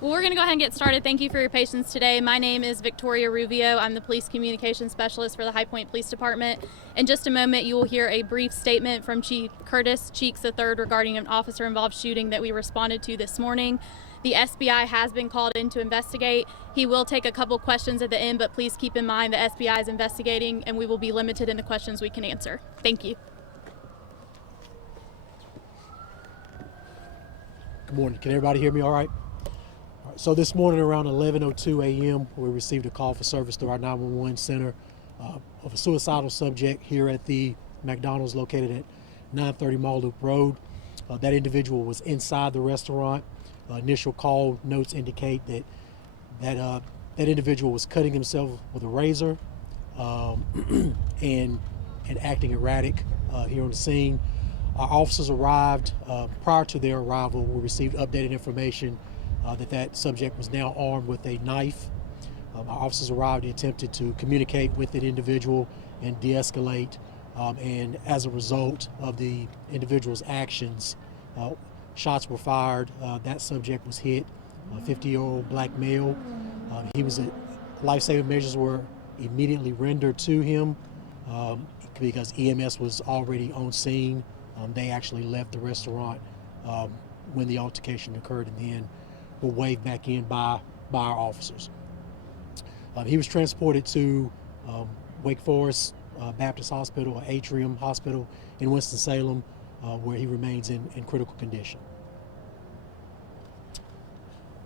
Well, we're going to go ahead and get started. Thank you for your patience today. My name is Victoria Rubio. I'm the Police Communications Specialist for the High Point Police Department. In just a moment, you will hear a brief statement from Chief Curtis Cheeks III regarding an officer-involved shooting that we responded to this morning. The SBI has been called in to investigate. He will take a couple questions at the end, but please keep in mind the SBI is investigating and we will be limited in the questions we can answer. Thank you. Good morning. Can everybody hear me all right? So this morning around 11:02 a.m. we received a call for service through our 911 center of a suicidal subject here at the McDonald's located at 930 Mall Loop Road. That individual was inside the restaurant. Initial call notes indicate that individual was cutting himself with a razor and acting erratic here on the scene. Our officers arrived. Prior to their arrival, we received updated information that subject was now armed with a knife. Our officers arrived and attempted to communicate with the individual and de-escalate. And as a result of the individual's actions, shots were fired. That subject was hit, a 50-year-old black male. Life-saving measures were immediately rendered to him because EMS was already on scene. They actually left the restaurant when the altercation occurred and then were waved back in by our officers. He was transported to Wake Forest Baptist Hospital, or Atrium Hospital in Winston-Salem, where he remains in critical condition.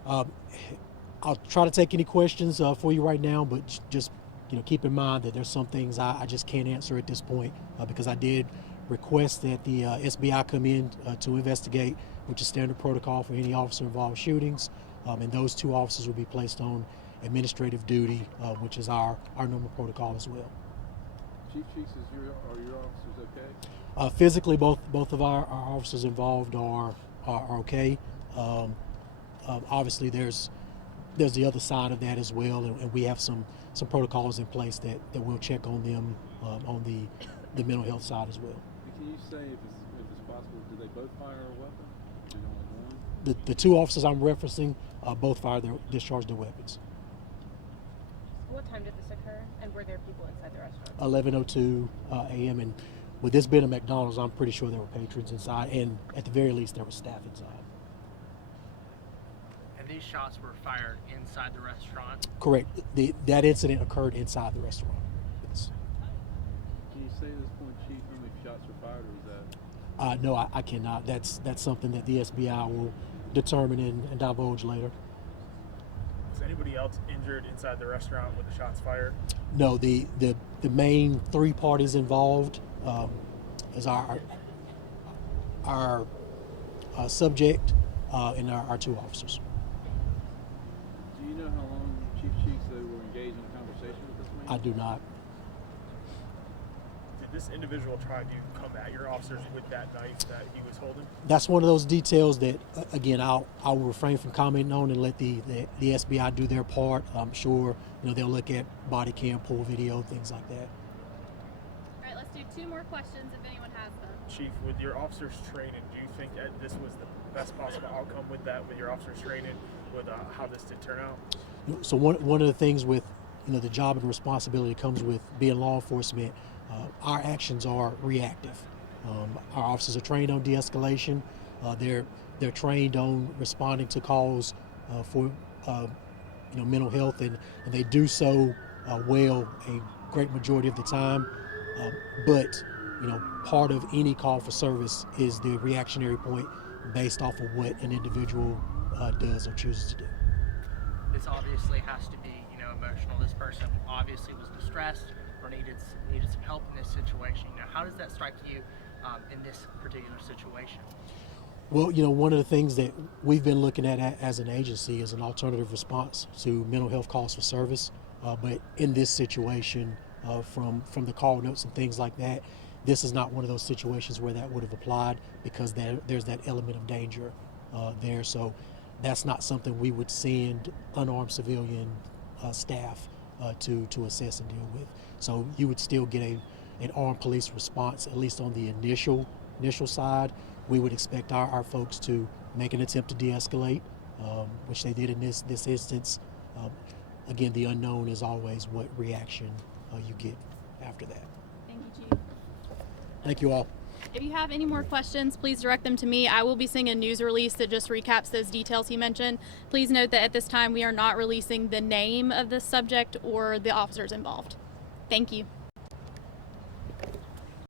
I'll try to take any questions for you right now, but just keep in mind that there's some things I just can't answer at this point because I did request that the SBI come in to investigate, which is standard protocol for any officer-involved shootings, and those two officers will be placed on administrative duty, which is our normal protocol as well. Chief Cheeks, are your officers okay? Physically, both of our officers involved are okay. Obviously, there's the other side of that as well, and we have some protocols in place that we'll check on them on the mental health side as well. Can you say if it's possible, did they both fire a weapon? Did only one? The two officers I'm referencing both discharged their weapons. What time did this occur, and were there people inside the restaurant? 11:02 a.m. and with this being a McDonald's, I'm pretty sure there were patrons inside, and at the very least there was staff inside. And these shots were fired inside the restaurant? Correct. That incident occurred inside the restaurant. Yes. Can you say at this point, Chief, how many shots were fired, or is that? No, I cannot. That's something that the SBI will determine and divulge later. Was anybody else injured inside the restaurant with the shots fired? No, the main three parties involved is our subject and our two officers. Do you know how long, Chief Cheeks, they were engaged in a conversation with this man? I do not. Did this individual try to come at your officers with that knife that he was holding? That's one of those details that, again, I will refrain from commenting on and let the SBI do their part. I'm sure they'll look at body cam, poll video, things like that. All right, let's do two more questions if anyone has them. Chief, with your officers training, do you think that this was the best possible outcome with your officers training, with how this did turn out? So one of the things with the job and responsibility comes with being law enforcement, our actions are reactive. Our officers are trained on de-escalation. They're trained on responding to calls for mental health, and they do so well a great majority of the time. But part of any call for service is the reactionary point based off of what an individual does or chooses to do. This obviously has to be, emotional. This person obviously was distressed or needed some help in this situation. How does that strike you in this particular situation? Well, one of the things that we've been looking at as an agency is an alternative response to mental health calls for service. But in this situation, from the call notes and things like that, this is not one of those situations where that would have applied because there's that element of danger there. So that's not something we would send unarmed civilian staff to assess and deal with. So you would still get an armed police response, at least on the initial side. We would expect our folks to make an attempt to de-escalate, which they did in this instance. Again, the unknown is always what reaction you get after that. Thank you, Chief. Thank you all. If you have any more questions, please direct them to me. I will be seeing a news release that just recaps those details he mentioned. Please note that at this time we are not releasing the name of the subject or the officers involved. Thank you.